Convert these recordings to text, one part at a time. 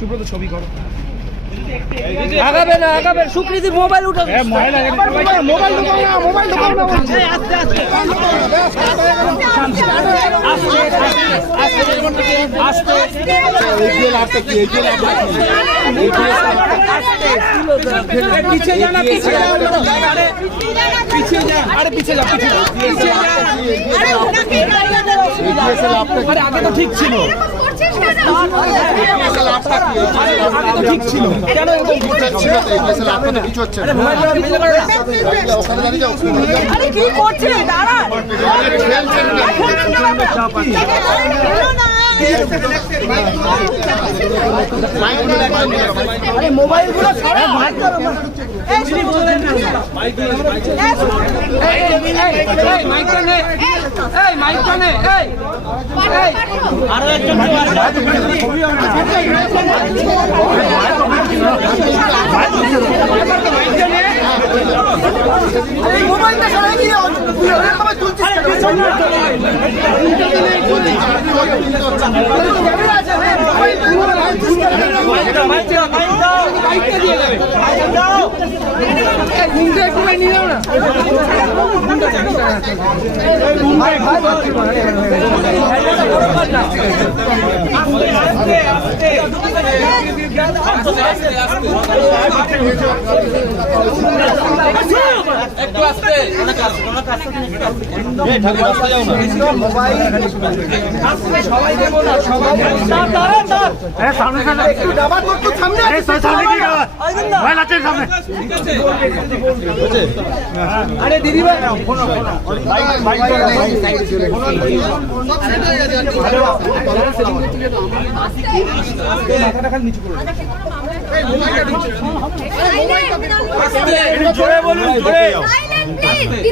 সুব্রত ছবি করো। আগাবে না আগাবে। সুকৃতির মোবাইল উঠে মোবাইল মোবাইল মোবাইল যা পিছিয়ে যা আরে আগে তো ঠিক ছিল। ঠিক ছিল কিছু হচ্ছে কি করছিস দাঁড়া আরে মোবাইলগুলো ছাড়া ভাগ করো না। এই, এই, এই, এই, মাইকটা নে। এই, মাইকটা নে, এই। এই। এই মোবাইলটা সরাই দিয়ে তুলছিস কেন? ক্যামেরা আছে, এই মোবাইল তুলছিস কেন? মাইকটা দিয়ে দেবে। ঘুমটা একটু নিয়ে যাও না ভাই সবাই দেবো না সবাই দাঁড়ান দাঁড়ান একটু ডাবার করতো সামনে আরে দিদি ভাই জোরে বলুন জোরে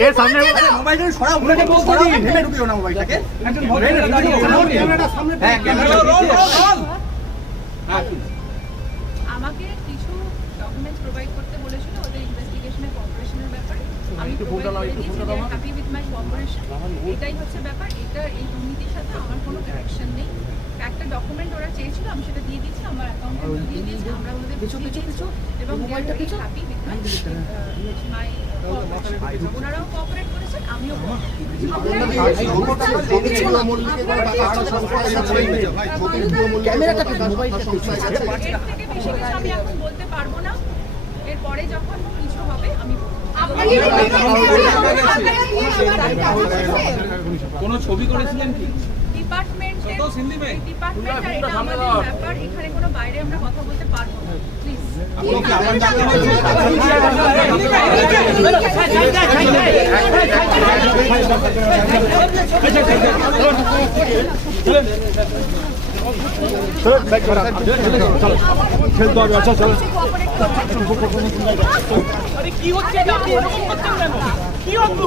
এর সামনে আমাকে কিছু ডকুমেন্টস প্রোভাইড করতে বলেছিল ওদের ইনভেস্টিগেশনের কোঅপারেশনের ব্যাপারে। আমি হ্যাপি উইথ মাই কোঅপারেশন এটাই হচ্ছে ব্যাপার। এটা এই দুর্নীতির সাথে আমার কোনো কানেকশন ওরা চেয়েছিল আমি সেটা দিয়ে দিয়েছি আমার অ্যাকাউন্টে দিয়ে দিয়েছি আমরা ওদের কিছু কিছু কিছু এবং মোবাইলটা কিছু হ্যাপি মাই মাই ওনারাও কোঅপারেট করেছেন আমিও ক্যামেরাটা এর থেকে বেশি কিছু আমি এখন বলতে পারব না। এরপরে যখন কিছু হবে আমি কোনো ছবি করেছিলেন কি? ডিপার্টমেন্টের ছোট সিন্ধি মেয়ে? ডিপার্টমেন্ট আর এটা আমাদের ব্যাপার এখানে কোনো বাইরে আমরা কথা বলতে পারব না প্লিজ আরে কি হচ্ছে আপনি এরকম করছেন কেন কি হচ্ছে